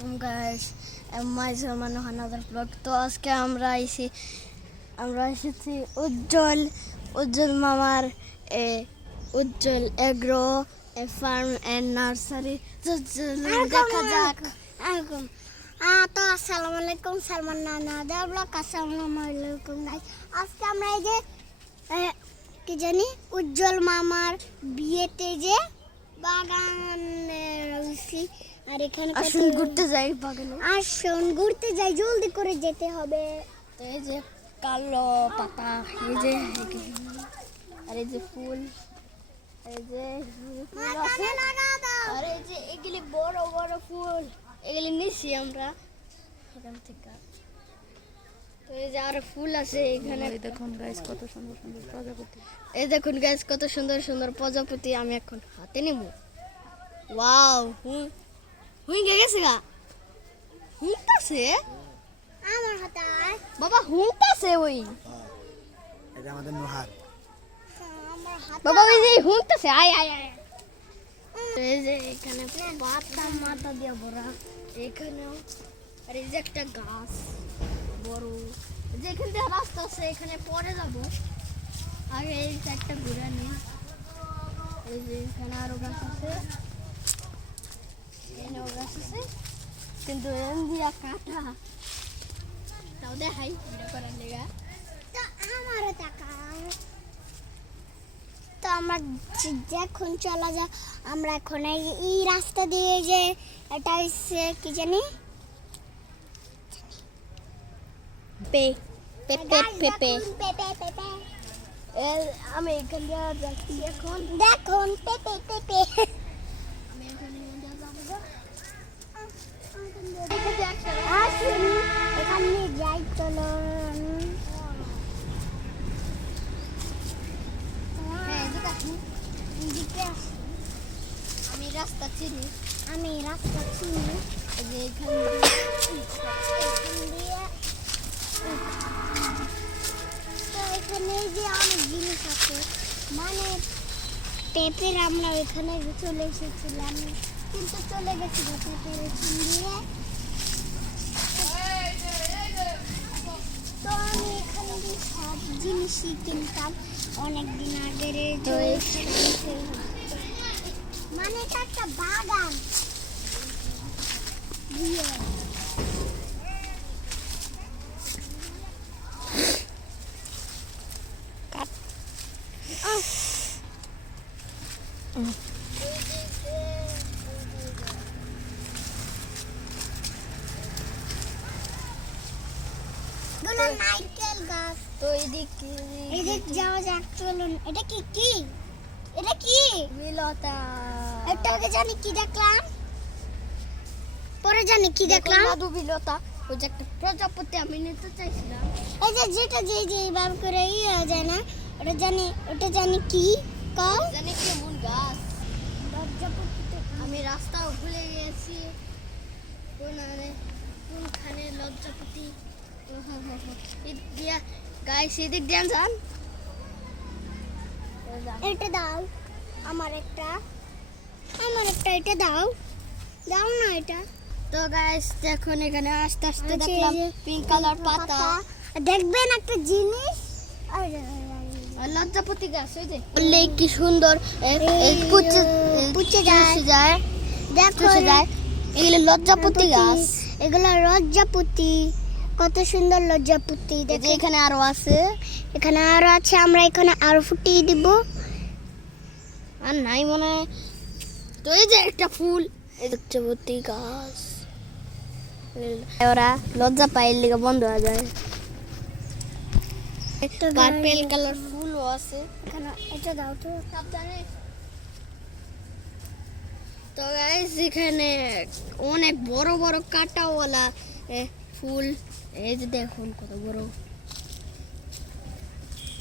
আসসালামু গাইস, মাই Salman another blog. তো আজকে আমরা এসেছি উজ্জ্বল মামার উজ্জ্বল এগ্রো ফার্ম এন্ড নার্সারি। দেখা যাক। তো আসসালামু আলাইকুম, সালমান আনাদার ব্লগ। আসসালামু আলাইকুম গাইস। আজকে আমরা এই যে কি জানি উজ্জ্বল মামার বিয়েতে যে বাগানে রয়েছি। আর এখানে আসুন ঘুরতে যাই বাগানে। আসুন ঘুরতে যাই, জলদি করে যেতে হবে। তো এই যে কালো পাতা, এই যে আর এই যে ফুল, এই যে আর এই যে এগুলি বড় বড় ফুল, এগুলি নিছি আমরা এখান থেকে। তো এই যে আর ফুল আছে এখানে। দেখুন গাইস কত সুন্দর সুন্দর প্রজাপতি। এই দেখুন গাইস কত সুন্দর সুন্দর প্রজাপতি। আমি এখন হাতে নেব। ওয়াও, হুইঙ্গে গেছে গা, হুঁকতাছে আমার হাতে বাবা, হুঁকতাছে ওই এটা আমাদের নোহার আমার হাতে বাবা, ওই যে হুঁকতাছে। আয় আয় আয়। এই যে এখানে পাতা মাথা দিয়ে ভরা, এখানেও। আর এই যে একটা গাছ বড়, যেখান থেকে রাস্তা আছে এখানে পরে যাব। আগে এই একটা ঘুরে নি। এই যে এখানে আরো গাছ আছে, এখানেও গাছ আছে, কিন্তু এন দিয়া কাটা। তাও দেখাই ভিডিও করার লেগা। তো আমারও টাকা। তো আমরা যখন চলা যা, আমরা এখন এই রাস্তা দিয়ে যে এটা হচ্ছে কি জানি আমি এখান দিয়ে যাচ্ছি এখন। দেখুন পেপে আমি এখানে যাবো। আসুন এখানে যাই, চলো। আমি রাস্তা চিনি, যে এখান দিয়ে তো এখানে যে অনেক জিনিস আছে, মানে পেঁপের আমরা ওইখানে চলে এসেছিলাম, কিন্তু চলে গেছি পেঁপের এখান দিয়ে। তো আমি এখানে দিয়ে সব জিনিসই কিনতাম অনেকদিন আগের। মানে এটা একটা বাগান। নারকেল গাছ। তো এদিক যাওয়া যাক, চলুন। এটা কি এটা কি বিলতা? এটাকে জানি কি দেখলাম, পরে জানি কি দেখলাম। মধু বিলতা, ওই যে একটা প্রজাপতি আমি নিতে চাইছিলাম। এই যে যেটা যে এইভাবে করে যায় না, ওটা জানি কি কাল জানি কেমন গাছ। লজ্জাপতি আমি রাস্তাও ভুলে গেছি, কোনখানে লজ্জাপতি। গাইস এদিক দিয়ে যান। এটা দাও, আমার একটা এটা দাও না এটা। তো গাইস দেখুন এখানে আস্তে আস্তে দেখলাম পিঙ্ক কালার পাতা। দেখবেন একটা জিনিস, লজ্জাপতি গাছ। ওই যে বললে কি সুন্দর পুচে যায়, দেখো এগুলো লজ্জাপতি গাছ। এগুলো লজ্জাপতি, কত সুন্দর লজ্জাপতি। দেখো এখানে আরো আছে, আমরা এখানে আরো ফুটিয়ে দিব। আর নাই মনে হয়। তো এই যে একটা ফুল, লজ্জাপতি গাছ। ওরা লজ্জা পাইলে লেগে বন্ধ হয়ে যায়। পার্পল কালার ফুলও আছে এখানে। এটা দাও তো সাবধানে। তো গাইস এখানে অনেক বড় বড় কাঁটাওয়ালা ফুল। এই যে দেখুন কত বড়।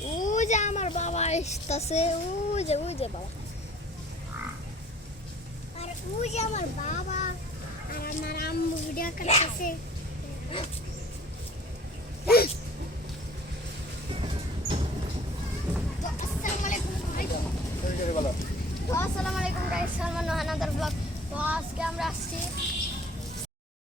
ও যে আমার বাবা আসতেছে, ওই যে বাবা, আর ওই যে আমার বাবা আর আমার আম্মু ভিডিও করতেছে।